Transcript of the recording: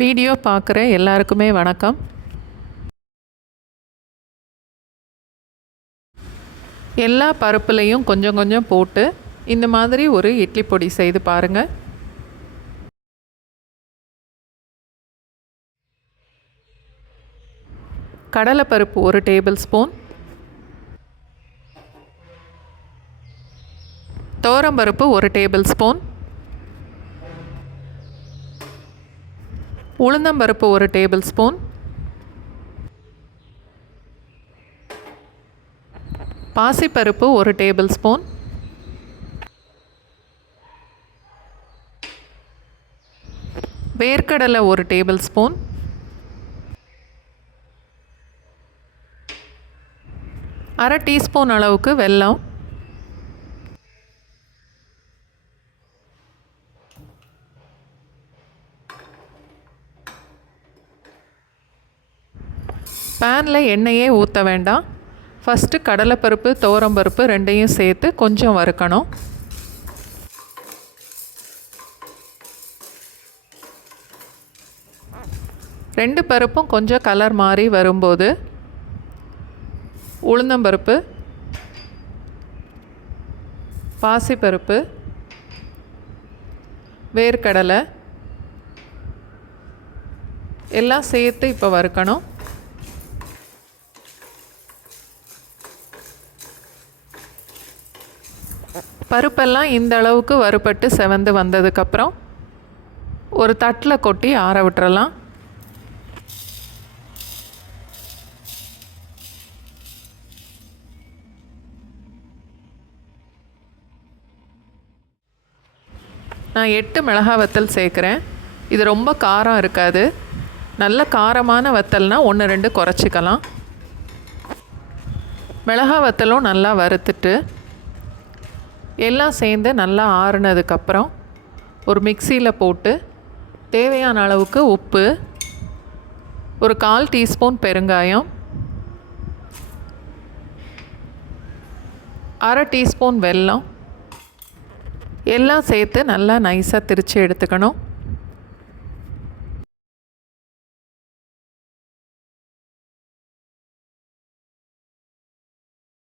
Video பார்க்குற எல்லாருக்குமே வணக்கம். எல்லா பருப்புலையும் கொஞ்சம் கொஞ்சம் போட்டு இந்த மாதிரி ஒரு இட்லி பொடி செய்து பாருங்கள். கடலைப்பருப்பு 1 டேபிள் ஸ்பூன், துவரம்பருப்பு 1 டேபிள் ஸ்பூன், உளுந்தம்பருப்பு 1 டேபிள் ஸ்பூன், பாசிப்பருப்பு 1 டேபிள் ஸ்பூன், வேர்க்கடலை 1 டேபிள் ஸ்பூன், அரை டீஸ்பூன் அளவுக்கு வெல்லம், பேனில் எண்ணெயே ஊற்ற வேண்டாம். ஃபஸ்ட்டு கடலைப்பருப்பு துவரம்பருப்பு ரெண்டையும் சேர்த்து கொஞ்சம் வறுக்கணும். ரெண்டு பருப்பும் கொஞ்சம் கலர் மாறி வரும்போது உளுந்தம்பருப்பு, பாசிப்பருப்பு, வேர்க்கடலை எல்லாம் சேர்த்து இப்போ வறுக்கணும். பருப்பெல்லாம் இந்த அளவுக்கு வறுபட்டு செவந்து வந்ததுக்கப்புறம் ஒரு தட்டில் கொட்டி ஆற விட்டுறலாம். நான் 8 மிளகாய் வத்தல் சேர்க்குறேன். இது ரொம்ப காரம் இருக்காது. நல்ல காரமான வத்தல்னா 1-2 குறைச்சிக்கலாம். மிளகாய் வத்தலும் நல்லா வறுத்துட்டு எல்லாம் சேர்ந்து நல்லா ஆறுனதுக்கப்புறம் ஒரு மிக்சியில் போட்டு தேவையான அளவுக்கு உப்பு, ஒரு 1/4 டீஸ்பூன் பெருங்காயம், அரை டீஸ்பூன் வெல்லம் எல்லாம் சேர்த்து நல்லா நைஸாக திரித்து எடுத்துக்கணும்.